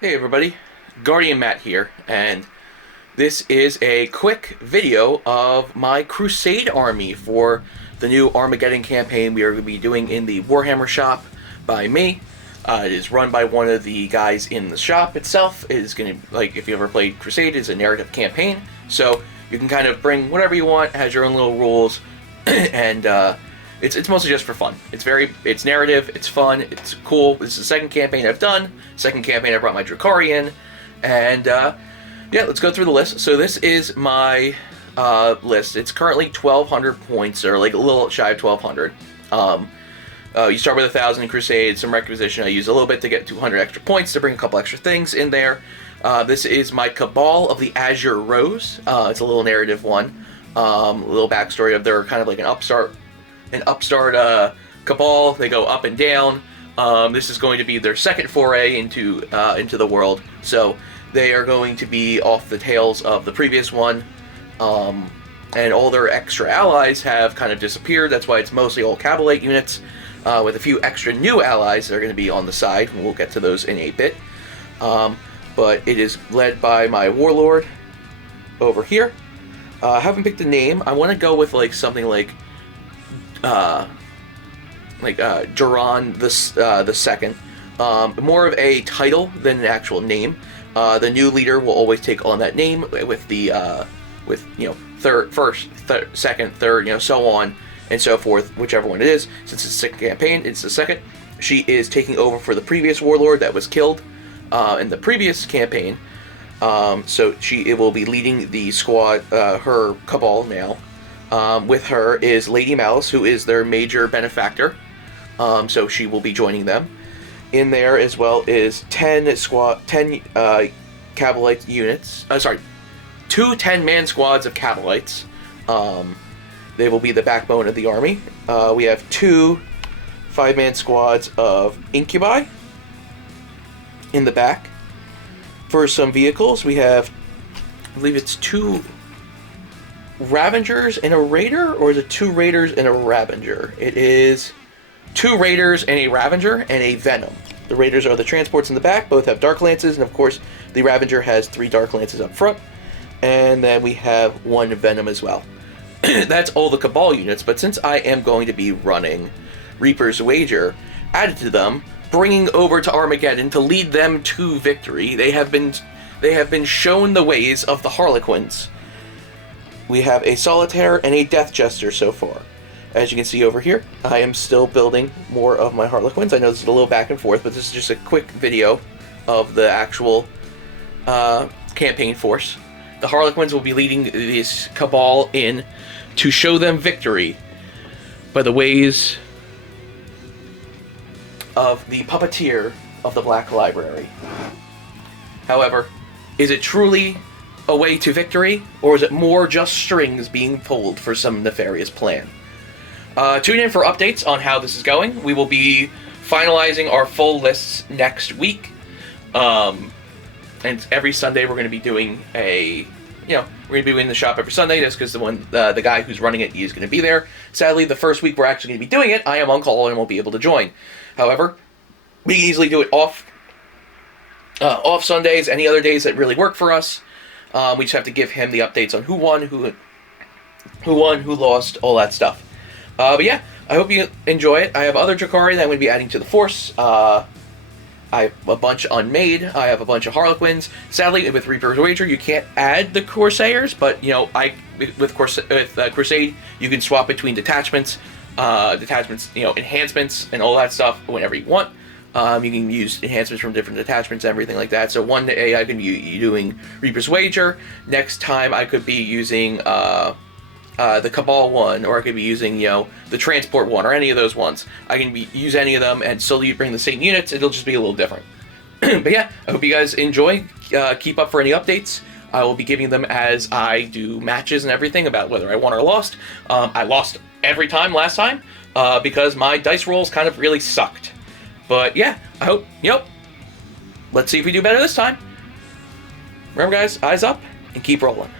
Hey everybody, Guardian Matt here, and this is a quick video of my Crusade army for the new Armageddon campaign we are going to be doing in the Warhammer shop by me. It is run by one of the guys in the shop itself. It is going to, like, if you ever played Crusade, it's a narrative campaign, so you can kind of bring whatever you want, has your own little rules, and it's mostly just for fun. It's narrative, it's fun, it's cool. This is the second campaign I've done. Second campaign I brought my Drukhari in, and yeah, let's go through the list. So this is my list. It's currently 1,200 points, or like a little shy of 1,200. You start with 1,000 in Crusade, some requisition. I use a little bit to get 200 extra points to bring a couple extra things in there. This is my Kabal of the Azure Rose. It's a little narrative one. A little backstory of they're kind of like an upstart Kabal. They go up and down. This is going to be their second foray into the world, so they are going to be off the tails of the previous one, and all their extra allies have kind of disappeared. That's why it's mostly all Kabalite units, with a few extra new allies that are going to be on the side, and we'll get to those in a bit. But it is led by my warlord over here. I haven't picked a name. I want to go with like something like Duran the second, more of a title than an actual name. The new leader will always take on that name with the first, second, third, so on and so forth, whichever one it is. Since it's the second campaign, it's the second. She is taking over for the previous warlord that was killed in the previous campaign. So it will be leading the squad, her Kabal now. With her is Lady Malice, who is their major benefactor. So she will be joining them. In there as well is 10 Kabalite units. Two 10-man squads of Kabalites. They will be the backbone of the army. We have two 5-man squads of Incubi in the back. For some vehicles, we have, I believe it's two Ravengers and a Raider, or is it two Raiders and a Ravager? It is two Raiders and a Ravager and a Venom. The Raiders are the transports in the back, both have Dark Lances, and of course the Ravager has 3 Dark Lances up front, and then we have 1 Venom as well. That's all the Kabal units, but since I am going to be running Reaper's Wager added to them, bringing over to Armageddon to lead them to victory, they have been shown the ways of the Harlequins. We have a Solitaire and a Death Jester so far. As you can see over here, I am still building more of my Harlequins. I know this is a little back and forth, but this is just a quick video of the actual campaign force. The Harlequins will be leading this Kabal in to show them victory by the ways of the puppeteer of the Black Library. However, is it truly a way to victory, or is it more just strings being pulled for some nefarious plan? Tune in for updates on how this is going. We will be finalizing our full lists next week. And every Sunday we're going to be doing we're going to be in the shop every Sunday, just because the guy who's running it is going to be there. Sadly, the first week we're actually going to be doing it, I am on call and won't be able to join. However, we can easily do it off Sundays, any other days that really work for us. We just have to give him the updates on who won, who lost, all that stuff. But yeah, I hope you enjoy it. I have other Drukhari that I'm going to be adding to the force. I have a bunch unmade. I have a bunch of Harlequins. Sadly, with Reaper's Wager, you can't add the Corsairs, but with Crusade, you can swap between detachments, enhancements, and all that stuff whenever you want. You can use enhancements from different detachments and everything like that. So one day I can be doing Reaper's Wager. Next time I could be using the Kabal one, or I could be using the transport one, or any of those ones. I can use any of them and still bring the same units. It'll just be a little different. But yeah, I hope you guys enjoy. Keep up for any updates. I will be giving them as I do matches and everything about whether I won or lost. I lost every time last time because my dice rolls kind of really sucked. But yeah, I hope, let's see if we do better this time. Remember guys, eyes up and keep rolling.